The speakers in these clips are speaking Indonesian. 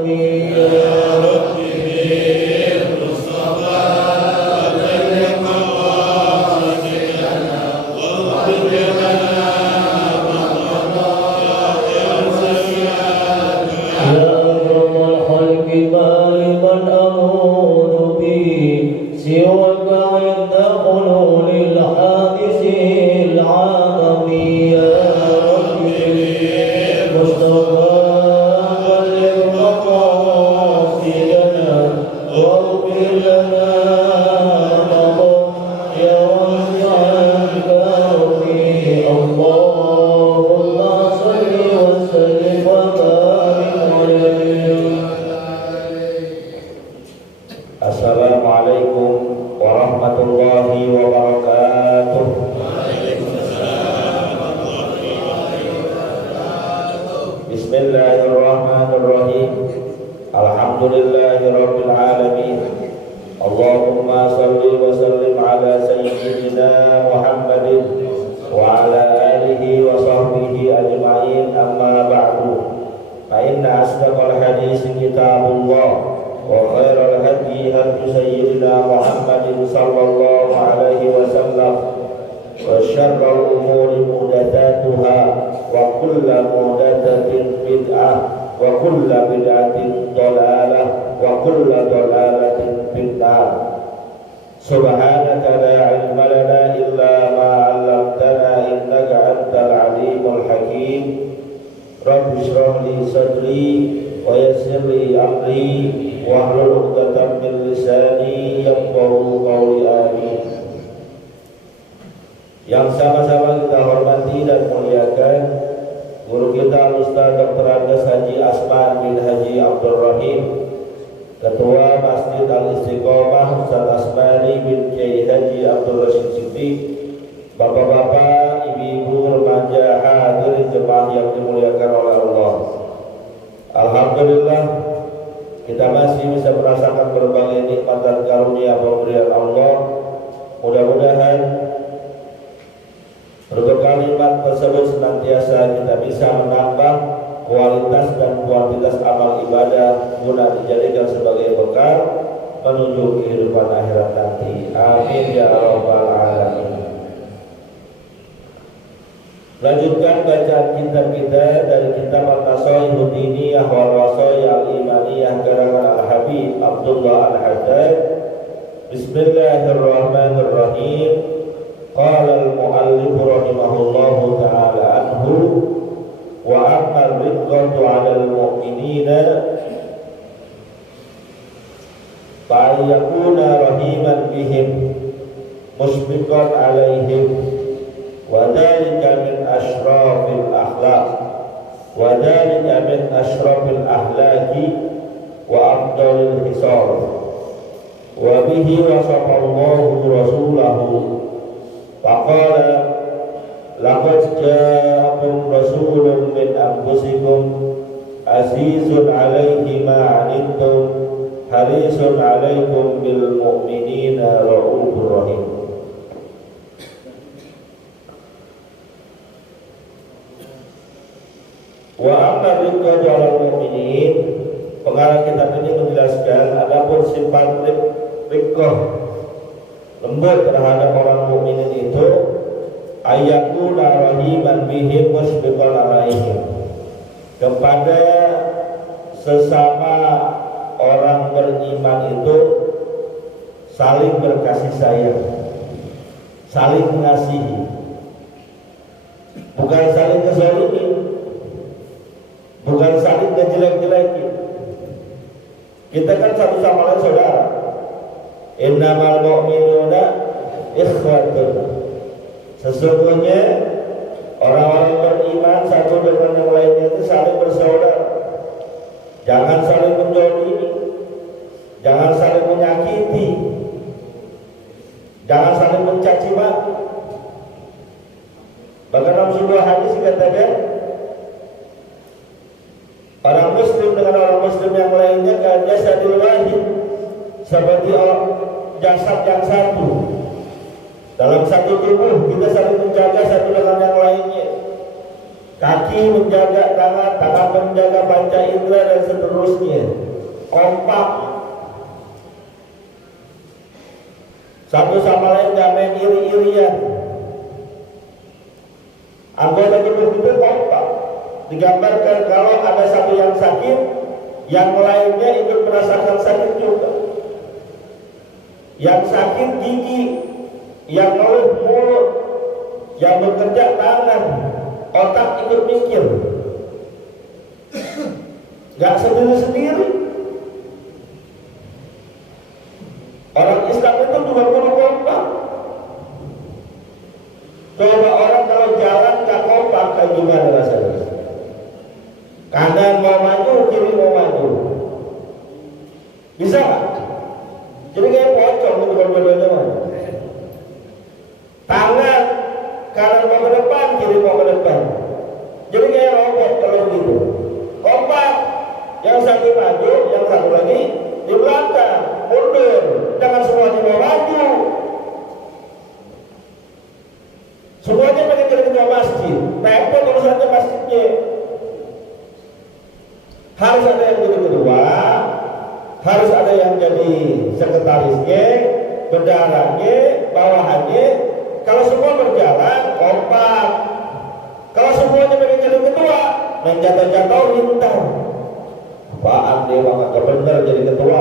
العالمين يا رب بالمصطفى بلغ مقاصدنا واغفر لنا ما مضى يا أكرم الخلق ما لمن أعوذ به سواك عند حلول الحادث العالمي يا رب بالمصطفى بلغ مقاصدنا واغفر لنا ما مضى يا واسع الكرم اللهم صل وسلم وبارك عليه. Assalamualaikum warahmatullahi wabarakatuh. Bismillahirrahmanirrahim. Alhamdulillahirabbil alamin. Allahumma shalli wa sallim ala sayyidina Muhammadin wa ala alihi wa sahbihi ajma'in, amma ba'du. Fa inna asdaqal hadits kitabullah wa khairal hadi hadi sayyidina Muhammadin sallallahu alaihi wasallam wa syarrul umuri muhdatsatuha wa kullu muhdatsatin bid'ah wa kullu bid'atin dhalalah wa kullu dhalalatin finnar. Subhanaka la ilma lana illa ma 'allamtana innaka antal alimul hakim. Rabbi shrah li sadri wa yassir li amri wahlul 'uqdatam min lisani yafqahu qawli. Amin. Yang sama-sama kita hormati dan muliakan guru kita Ustaz Dr. Andes Haji Asman bin Haji Abdul Rahim, Ketua Masjid Al-Istiqomah Ustaz Asmani bin Kiai Haji Abdul Rashid Siddiq, bapak-bapak, ibu-ibu, remaja, hadirin jemaah yang dimuliakan oleh Allah. Alhamdulillah kita masih bisa merasakan berbagai nikmat dan karunia pemberian Allah. Mudah-mudahan berbagai nikmat tersebut senantiasa kita bisa menambah kualitas dan kuantitas amal ibadah guna dijadikan sebagai bekal menuju kehidupan akhirat nanti. Amin ya rabbal alamin. Lanjutkan bacaan kitab kita dari kitab An-Nasaihud Diniyah wal Wasaya Al-Imaniyah karangan Al-Habib Abdullah Al-Haddad. Bismillahirrahmanirrahim. Qala al-muallif rahimahullahu ta'ala anhu wa amma ar-riddatu 'ala al-mu'minina fa yakuna rahiman bihim musbiqan 'alaihim wa dhalika min ashrafil akhlaq wa dhalika min ashrafil ahlaki wa afdalil hisab wa bihi wasafa Allahu rasulahu faqala laqad ja'akum rasulun min anfusikum azizun 'alaihi ma 'anittum harisun 'alaikum bil mu'minina raufur rahim. Wa amma ridqatu 'alal mu'minin, pengarang kitab ini menjelaskan adapun sifat ridqah lembut terhadap orang mukminin itu ayakuna rahiman bihim musbiqan alaihim, kepada sesama orang beriman itu saling berkasih sayang, saling mengasihi, bukan saling kezalimi, bukan saling ngejelek-jelekin. Kita kan satu sama lain saudara. Innamal mu'minuna ikhwatun. Sesungguhnya orang-orang beriman satu dengan yang lainnya itu saling bersaudara. Jangan saling menjolimi, jangan saling menyakiti, jangan saling mencaci maki. Bahkan dalam sebuah hadis dikatakan orang muslim dengan orang muslim yang lainnya kan jasadul wahid, seperti jasad yang satu. Dalam satu tubuh kita saling menjaga satu dengan yang lainnya. kaki menjaga tangan, tangan menjaga panca indera dan seterusnya. Kompak, satu sama lain gak main iri-irian. Anggota tubuh kita kompak. Digambarkan kalau ada satu yang sakit, yang lainnya ikut merasakan sakit juga. Yang sakit gigi, yang ngeluh mulut, yang bekerja tangan, otak ikut mikir. Gak sendiri-sendiri. Orang Islam itu juga perlu kompak. Coba orang kalau jalan gak kompak, kayak gimana rasanya? Kanan mau maju, kiri mau maju, bisa gak? Jadi kayak pocong gitu kalau berdua maju. Tangan kanan mau ke depan, kiri mau ke depan. Jadi kayak robot kalau gitu. Kompak, yang satu maju, yang satu lagi di belakang, mundur. Jangan semuanya mau maju. Semuanya pengen jadi ketua masjid. Repot urusannya masjidnya. Harus ada yang jadi ketua, harus ada yang jadi sekretarisnya, bendaharanya, bawahannya. Kalau semua berjalan, kompak. Kalau semuanya pengen jadi ketua, main jatuh-jatuh lintar. Apaan dia gak bener jadi ketua?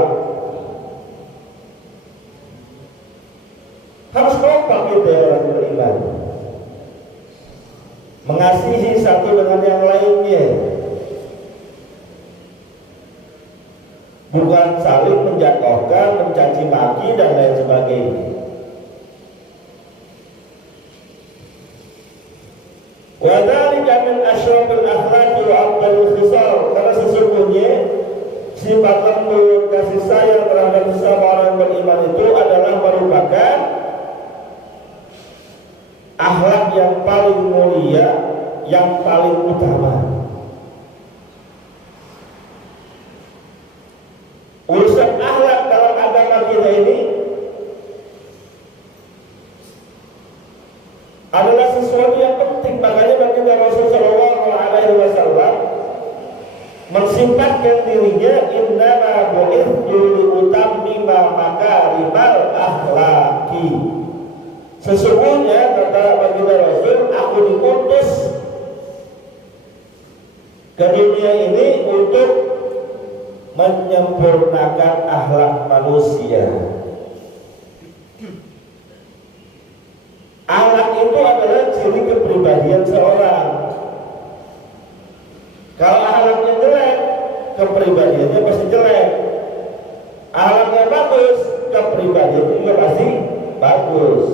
Harus kompak gitu ya orang beriman. Mengasihi satu dengan yang lainnya. Bukan saling menjatuhkan, mencaci maki dan lain sebagainya. Wa dzalika min asyrafil akhlaqi wa afdalil khisal, karena sesungguhnya sifat lembut, kasih sayang terhadap sesama orang beriman itu adalah merupakan akhlak yang paling mulia, yang paling utama. Urusan akhlak dalam agama kita ini adalah sesuatu yang penting. Makanya baginda Rasulullah SAW mensifatkan dirinya innama bu'ithu liutammima makarimal akhlaqi. Sesungguhnya kata baginda Rasul, aku diutus ke dunia ini untuk menyempurnakan akhlak manusia. Akhlak itu adalah ciri kepribadian seorang. Kalau akhlaknya jelek, kepribadiannya pasti jelek. Akhlaknya bagus, kepribadiannya juga pasti bagus.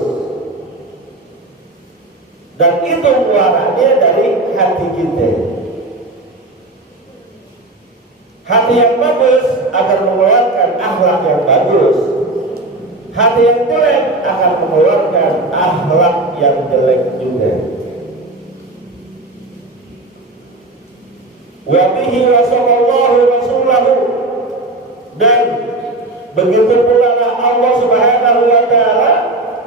Dan itu muaranya dari hati kita. Hati yang bagus akan mengeluarkan akhlak yang bagus. Hati yang jelek akan mengeluarkan akhlak yang jelek juga. Wa bihi wasallallahu rasulahu, dan begitu pula Allah Subhanahu wa taala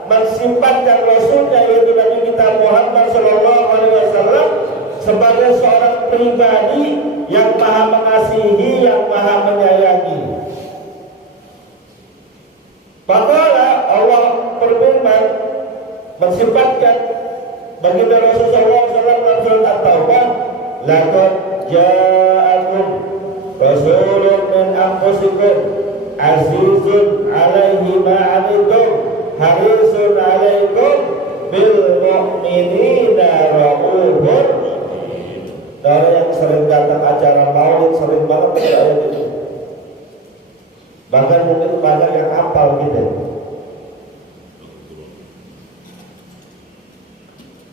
mensifatkan rasulnya yaitu Nabi kita Muhammad sallallahu alaihi wasallam sebagai seorang pribadi yang maha mengasihi, yang maha menyayangi. Padahal Allah berfirman mensifatkan baginda Rasulullah SAW dalam surat At-Taubah, laqad ja'akum rasulun min anfusikum azizun 'alaihi ma 'anittum harisun 'alaikum bil mu'minina raufur. Dari yang sering datang acara maulid sering banget ayat itu. Bahkan mungkin banyak yang hafal gitu.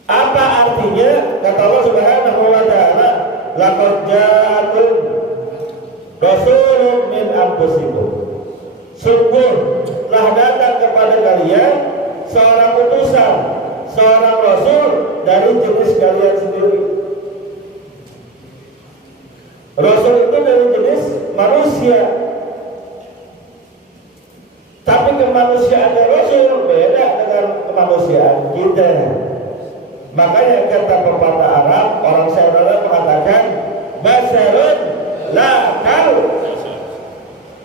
Apa artinya? Kata Allah Subhanahu wa taala, laqad ja'akum rasulun min anfusikum. Sungguh telah datang kepada kalian seorang utusan, seorang rasul dari jenis kalian sendiri. Rasul itu dari jenis manusia. Tapi kemanusiaan Rasul beda dengan kemanusiaan kita. Makanya kata pepatah Arab, orang saudara mengatakan basarun la kal.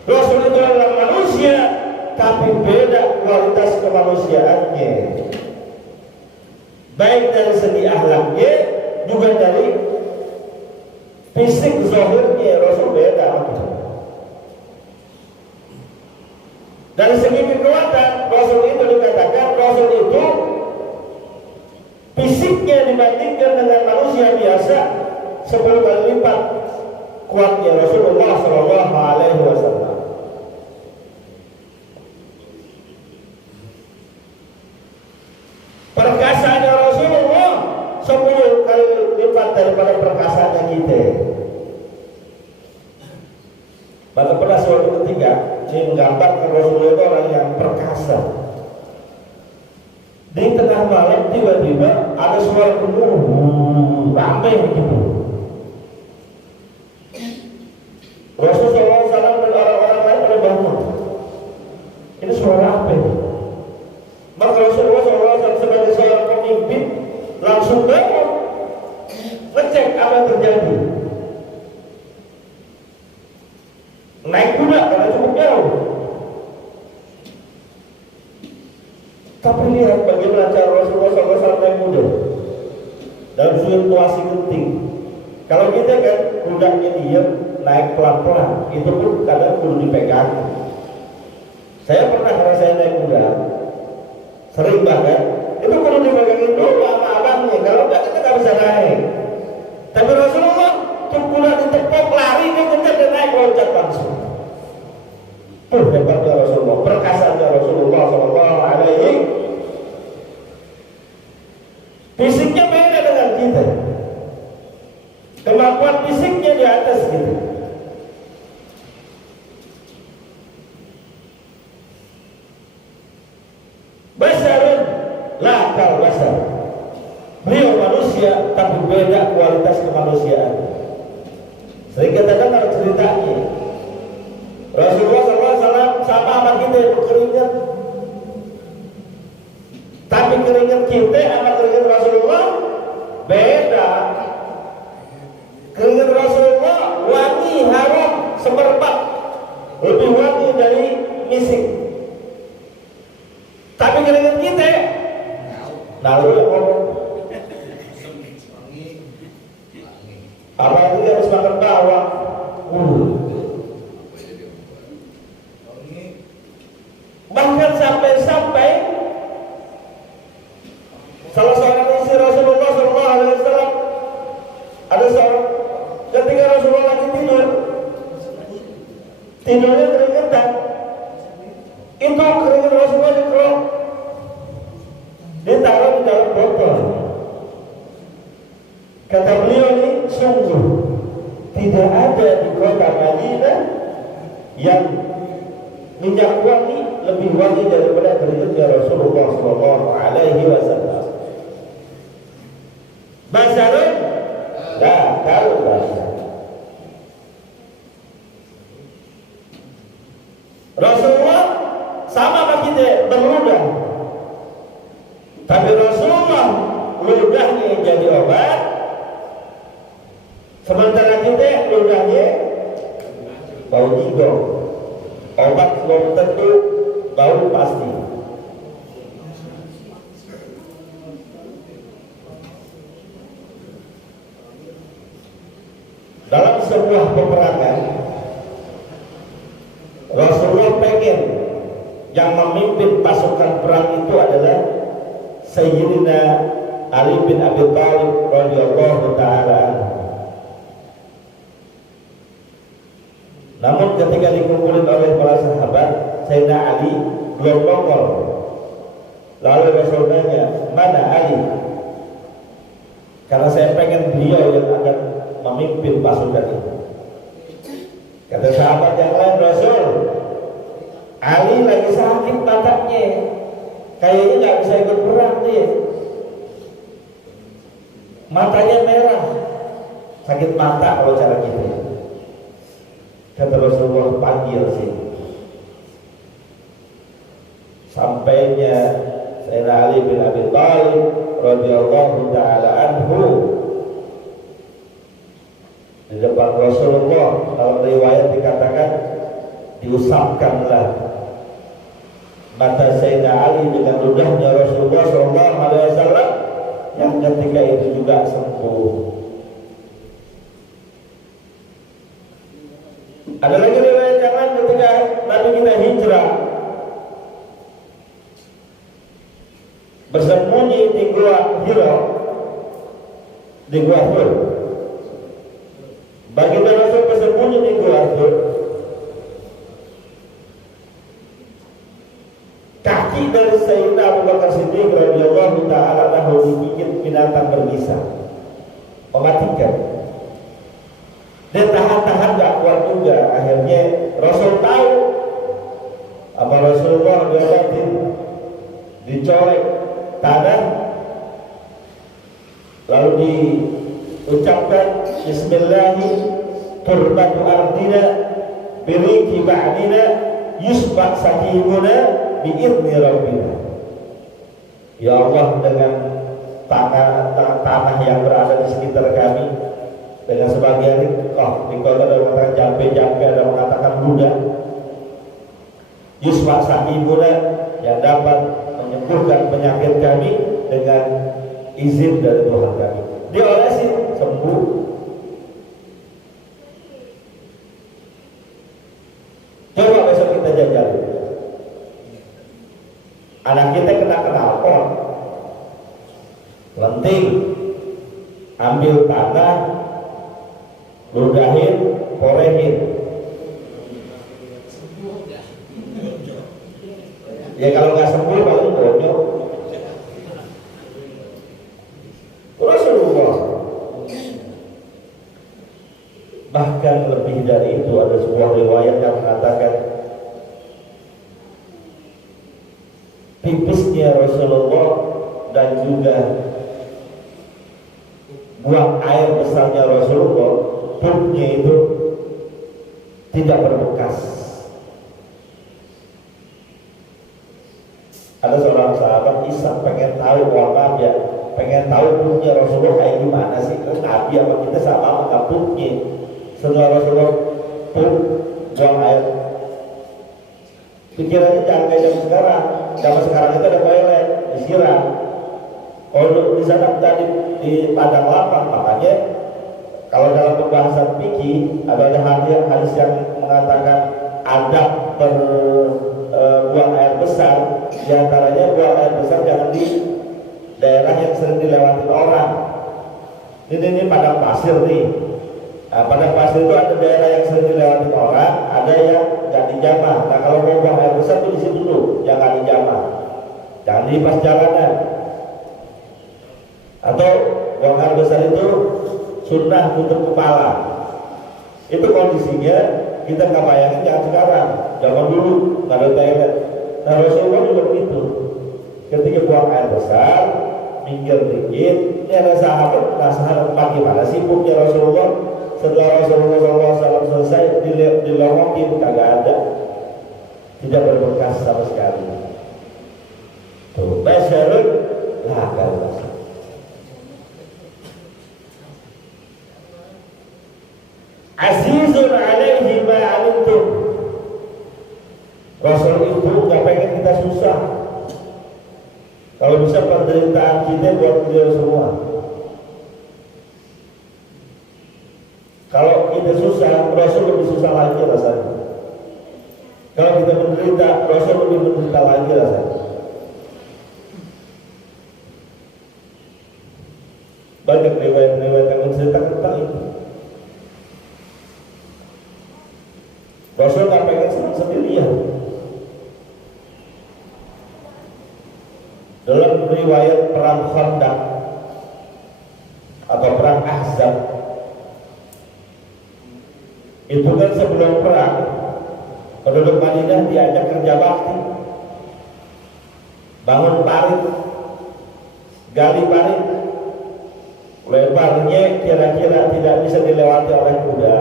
Rasul itu adalah manusia, tapi beda kualitas kemanusiaannya. Baik dari segi akhlaknya, juga dari fisik zahirnya Rasul beda. Dari segi kekuatan, Rasul itu dikatakan Rasul itu fisiknya dibandingkan dengan manusia biasa 10 kali lipat kuatnya Rasulullah Shallallahu Alaihi Wasallam. Perkasaannya Rasulullah 10 kali lipat daripada perkasaannya kita. Maka pada suatu ketika saya menggambarkan Rasulullah itu orang yang perkasa. Di tengah malam tiba-tiba ada suara gemuruh ramai begitu. Rasulullah SAW dan orang-orang lain pada bangun. Ini suara apa ini? Maka Rasulullah SAW sebagai seorang pemimpin langsung bangun, ngecek apa yang terjadi. Naik kuda karena cukup jauh. Tapi lihat bagaimana cara Rasulullah SAW naik kuda dalam situasi genting. Kalau kita kan kudanya diam, naik pelan-pelan, itu pun kadang perlu dipegang. Saya pernah karena saya naik kuda, sering banget, itu perlu dipegangin dulu sama abangnya. Kalau enggak kita nggak bisa naik. Tapi Rasulullah tuh kuda ditepok, lari dia kencang dan naik loncat langsung. Tuh hebatnya Rasulullah, perkasanya Rasulullah Sallallahu Alaihi. Fisiknya beda dengan kita, kemampuan fisiknya di atas kita. Basarun la kal basar. Beliau manusia tapi beda kualitas kemanusiaan. Sering kita dengar ceritanya Rasulullah SAW sama kita berkeringat, tapi keringat kita sama keringat Rasulullah beda. Keringat Rasulullah wangi, harum, semerbak, lebih wangi dari misik. Tapi keringat kita lalu ya apa itu harus makan bawang. Bahkan sampai salah seorang istri Rasulullah SAW, ada seorang ketika Rasulullah lagi tidurnya keringetan, itu keringet Rasulullah dikerok, ditaruh di dalam botol. Kata beliau ini, sungguh tidak ada di kota Madinah yang minyak wangi lebih wangi daripada keringatnya Rasulullah Sallallahu Alaihi Wasallam. Basarun la kal basar. Rasulullah sama sama kita berludah, tapi Rasulullah ludahnya jadi obat, sementara kita ludahnya bau jigong. Obat belum tentu, bau pasti. Dalam sebuah peperangan, Rasulullah pengen yang memimpin pasukan perang itu adalah Sayyidina Ali bin Abi Thalib radhiyallahu ta'ala. Namun ketika dikumpulin oleh para sahabat, Sayyidina Ali belum nongol. Lalu Rasul nanya, mana Ali? Karena saya pengen beliau yang akan memimpin pasukan itu. Kata sahabat yang lain, Rasul, Ali lagi sakit matanya, kayaknya nggak bisa ikut perang dia. Matanya merah, sakit mata kalau cara kita. Kata Rasulullah, panggil sih. Sampainya Sayyidina Ali bin Abi Thalib radhiyallahu taala anhu di depan Rasulullah. Dalam riwayat dikatakan diusapkanlah mata Sayyidina Ali dengan ludahnya Rasulullah SAW, yang ketika itu juga sembuh. Ada lagi riwayat yang lain ketika Nabi kita hijrah, bersembunyi di gua Hira, di gua Hur. Baginda Rasul bersembunyi di gua Hur. Kaki dari Sayyidina Abu Bakar Siddiq radhiyallahu ta'ala anhu digigit binatang berbisa, mematikan. Dia tahan-tahan gak kuat juga. Akhirnya Rasul tahu apa Rasulullah diobatin, dicolek tanah, lalu diucapkan Bismillahi turbatu ardina biriki ba'dina yusbak sakibuna bi'idni rabbina. Ya Allah, dengan tanah yang berada di sekitar kami, dengan sebagian di kota ada mengatakan jampe-jampe, ada mengatakan Buddha, yusbak sakibuna, yang dapat menyembuhkan penyakit kami dengan izin dari Tuhan kami. Diolesi, sembuh. Coba besok kita jajal. Anak kita kena knalpot, lenting, ambil tanah, ludahin, porehin. Ya kalau nggak sembuh paling bonyok. Rasulullah bahkan lebih dari itu, ada sebuah riwayat yang mengatakan pipisnya Rasulullah dan juga buang air besarnya Rasulullah, pupnya itu tidak berbekas. Ada seorang sahabat Isa pengen tahu, maaf ya, pengen tahu pupnya Rasulullah kayak gimana sih? Kan Nabi apa kita sama nggak pupnya? Setelah Rasulullah pup, buang air. Pikirannya jangan kayak zaman sekarang. Zaman sekarang itu ada toilet, disiram. Kalau di sana tadi di padang lapang, makanya kalau dalam pembahasan fikih ada hadis yang mengatakan adab buang air besar. Di antaranya buang air besar jangan di daerah yang sering dilewati orang. Ini padang pasir nih. Nah, padang pasir itu ada daerah yang sering dilewati orang, ada yang nggak dijamah. Nah, kalau mau buang air besar tuh di situ dulu, jangan dijamah. Jangan di pas jalanan. Atau buang air besar itu sunnah tutup kepala. Itu kondisinya kita nggak bayangin jangan sekarang, zaman dulu nggak ada toilet. Nah, Rasulullah juga begitu. Ketika buang air besar, minggir dikit. Ini ada sahabat penasaran bagaimana sih pupnya Rasulullah. Setelah Rasulullah SAW selesai dilongokin, kagak ada, tidak berbekas sama sekali. Tuh, basyarun lakal. Azizun alaihi ma'alintum. Rasul itu gak pengen kita susah. Kalau bisa penderitaan kita buat beliau semua. Kalau kita susah, Rasul lebih susah lagi rasanya. Kalau kita menderita, Rasul lebih menderita lagi rasanya. Banyak riwayat-riwayat yang menceritakan tentang itu. Rasul gak pengen senang sendirian. Dalam riwayat perang Khandaq atau perang Ahzab, itu kan sebelum perang penduduk Madinah diajak kerja bakti, bangun parit, gali parit, lebarnya kira-kira tidak bisa dilewati oleh kuda,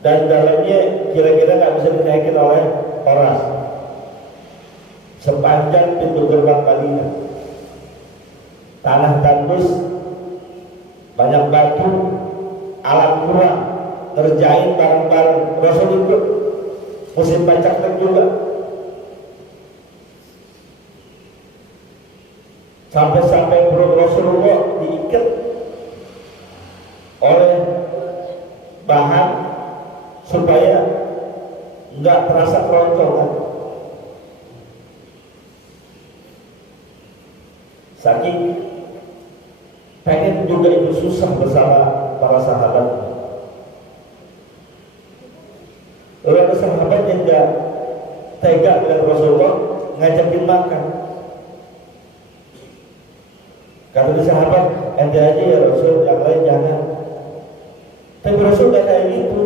dan dalamnya kira-kira nggak bisa dinaikin oleh orang. sepanjang pintu gerbang Madinah. Tanah tandus, banyak batu, alat kurang, ngerjain bareng-bareng. Rasul ikut, musim pacak juga. Sampai-sampai perut Rasulullah diikat oleh bahan supaya nggak terasa keroncongan. Saking pengen juga itu susah bersama para sahabat. Lalu ada sahabat yang gak tega dengan Rasulullah ngajakin makan. Kata sahabat, ente aja ya Rasul, yang lain jangan. Tapi Rasul gak kayak gitu.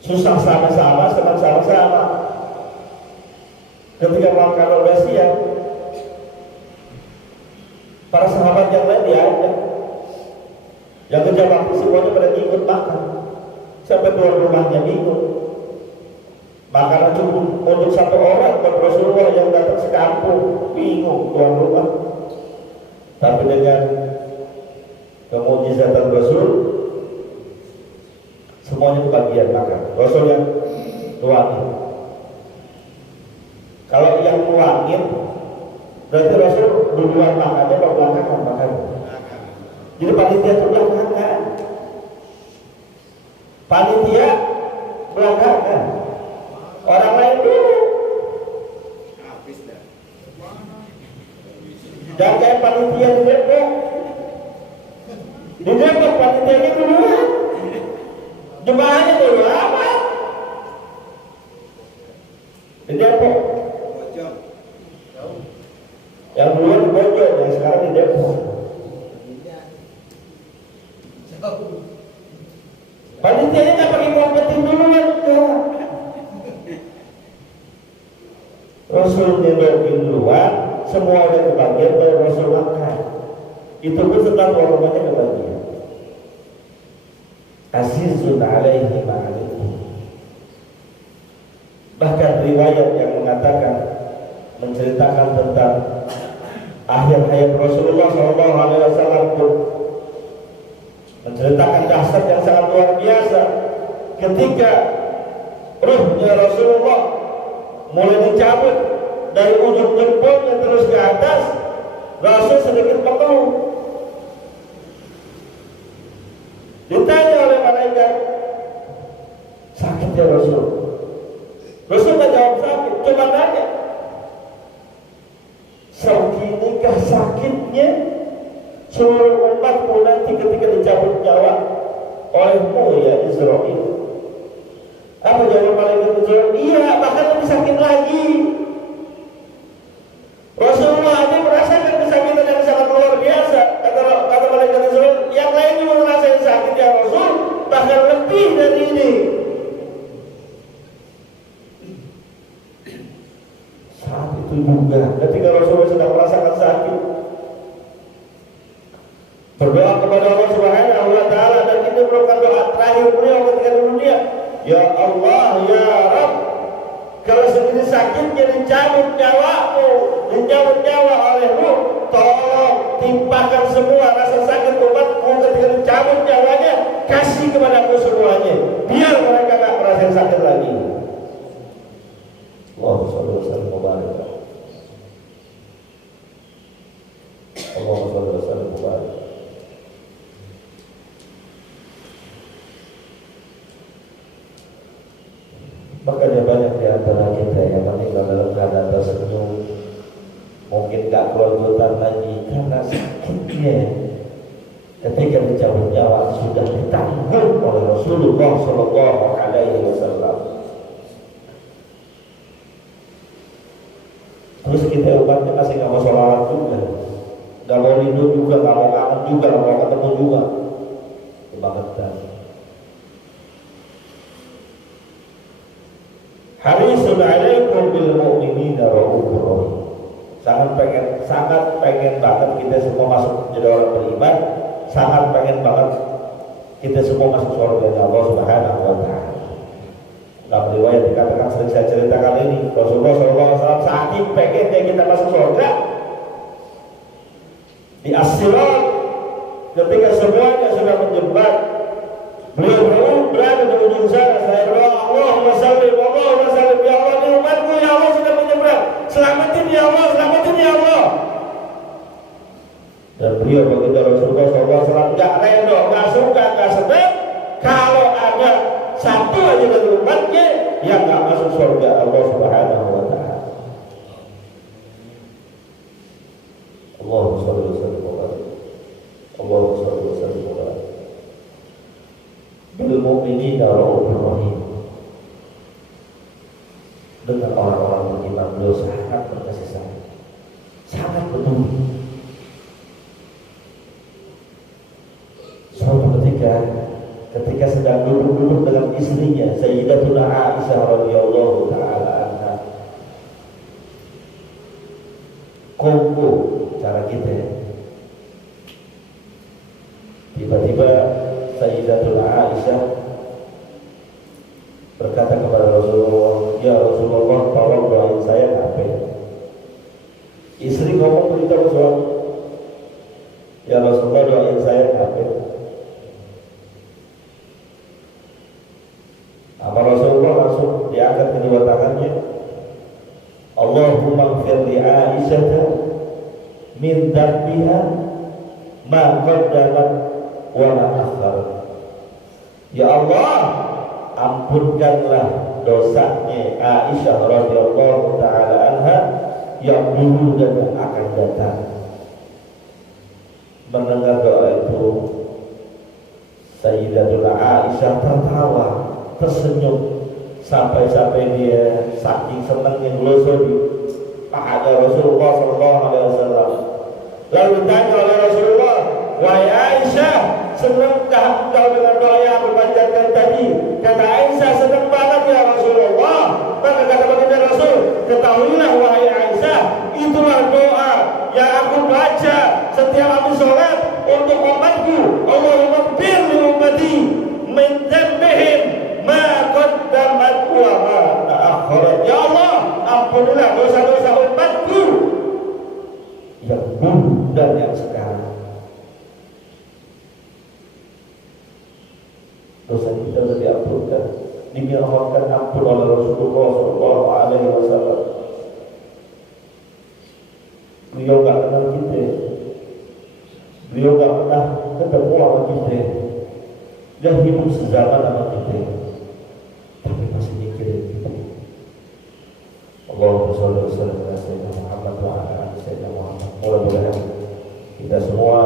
Susah sama-sama, senang sama-sama. Ketika makan udah siap, para sahabat yang lain diajak. Yang kerja waktu semuanya pada ikut makan. Sampai tuan rumahnya bingung. Makanan cukup untuk satu orang buat Rasulullah yang datang sekampung. Bingung tuan rumah. Tapi dengan kemujizatan Rasul, semuanya kebagian makan. Rasul yang tuangin. Kalau yang tuangin, berarti Rasul duluan makannya atau belakangan makan. Jadi panitia itu belakangan. Panitia belakangan. Orang lain dulu. Jangan kayak panitia di Depok. Di Depok panitianya duluan. Jemaahnya dulu apa? Di Depok. Yang duluan di Bogor, yang sekarang di Depok. Panitianya nggak pakai ngompetin duluan, enggak. Rasul nyendokin duluan, semua udah kebagian, baru Rasul makan. Itu pun setelah tuan rumahnya kebagian. Azizun alaihi ma'alaihi. Bahkan riwayat yang mengatakan, menceritakan tentang akhir hayat Rasulullah SAW pun menceritakan dahsyat yang sangat luar biasa. Ketika ruhnya Rasulullah mulai dicabut dari ujung jempolnya terus ke atas, Rasul sedikit mengeluh. Ditanya oleh malaikat, sakit ya Rasul? Rasul tak jawab sakit, coba tanya, seginikah sakitnya seluruh umatku nanti ketika dicabut nyawa olehmu ya Israel? Apa jawab malaikat Israel? Iya, bahkan lebih sakit lagi. Rasulullah ini merasakan kesakitan yang sangat luar biasa. Kata malaikat Israel, yang lain juga merasakan sakit ya Rasul, bahkan lebih dari ini. Saat itu juga ketika Rasulullah sedang merasakan sakit, berdoa kepada Allah Subhanahu wa Ta'ala, dan ini merupakan doa terakhir beliau ketika di dunia. Ya Allah, ya Rabb, kalau segini sakitnya dicabut nyawamu, dicabut nyawa olehmu, tolong timpakan semua rasa sakit umatku ketika dicabut nyawanya, kasih kepada aku semuanya, biar mereka tak merasa sakit lagi. Allahumma shalli wa sallim wa barik. Allahumma shalli wa sallim wa barik. Makanya banyak di antara kita yang meninggal dalam keadaan tersenyum, mungkin gak kelanjutan lagi karena sakitnya ketika dicabut nyawa sudah ditanggung oleh Rasulullah Sallallahu Alaihi Wasallam. Terus kita umatnya masih gak mau sholawat juga, gak mau rindu juga, gak mau kangen juga, gak mau ketemu juga, kebangetan. Harisun alaikum bil mu'minina raufur rahim. Sangat pengen banget kita semua masuk jadi orang beriman, sangat pengen banget kita semua masuk surga Allah Subhanahu wa Ta'ala. Dalam riwayat dikatakan akan sering saya ceritakan ini. Rasulullah SAW saking pengennya kita masuk surga di As-Sirat, ketika semuanya sudah menjembat, beliau berada di ujung sana. Saya berdoa, Allahumma sallim, Allahumma sallim, ya Allah, ini umatku, ya Allah sudah menyeberang, selamatin ya Allah, selamatin ya Allah. Dan beliau begitu Rasulullah SAW nggak redo, nggak suka, nggak senang kalau ada satu aja dari umatnya yang nggak masuk surga Allah Subhanahu wa Ta'ala. Allahumma shalli wa sallim wa barik. Allahumma shalli wa sallim wa barik. Bil mu'minina ra'ufur rahim. Dengan orang-orang beriman beliau sangat berkasih sayang, sangat peduli. Suatu ketika sedang duduk-duduk dengan istrinya Sayyidatuna Aisyah radhiyallahu taala anha, kongko cara kita ya. Tiba-tiba Sayyidatuna Aisyah berkata kepada Rasulullah, ya Rasulullah, tolong doain saya ngapain. Istri ngomong beritahu suami, ya Rasulullah, doain saya ngapain. Apa Rasulullah langsung diangkat kedua tangannya, Allahumma ighfir li Aisyah min dhanbiha ma qaddamat wa ma akhkharat. Ya Allah, ampunkanlah dosanya Aisyah radhiyallahu taala anha yang dulu dan yang akan datang. Mendengar doa itu, Sayyidatuna Aisyah tertawa, tersenyum, sampai-sampai dia saking senangnya ngelusuh di paha Rasulullah SAW. Lalu ditanya oleh Rasulullah, wahai Aisyah, senangkah engkau dengan doa yang aku panjatkan tadi? Kata Aisyah, senang banget ya Rasulullah. Maka kata baginda Rasul, ketahuilah wahai Aisyah, itulah doa yang aku baca setiap habis sholat untuk umatku. Allahumma ighfir li ummati min dhanbihim ma qaddamat wa ma ta'akhkharat. Ya Allah, ampunilah dosa-dosa umatku yang dulu dan yang sekarang. Dosa kita sudah diampunkan, dimohonkan ampun oleh Rasulullah SAW. Beliau gak kenal kita, beliau gak pernah ketemu sama kita, dia hidup sezaman sama kita, tapi masih mikirin kita. Allahumma sholli wa sallim ala sayyidina Muhammad wa ala ali sayyidina Muhammad. Mudah-mudahan kita semua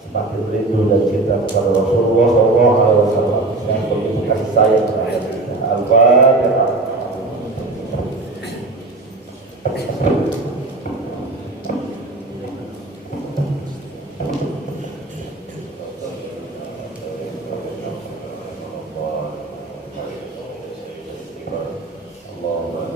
semakin rindu dan cinta kepada Rasulullah SAW yang begitu kasih sayang kepada kita. Al-Fatihah. Allah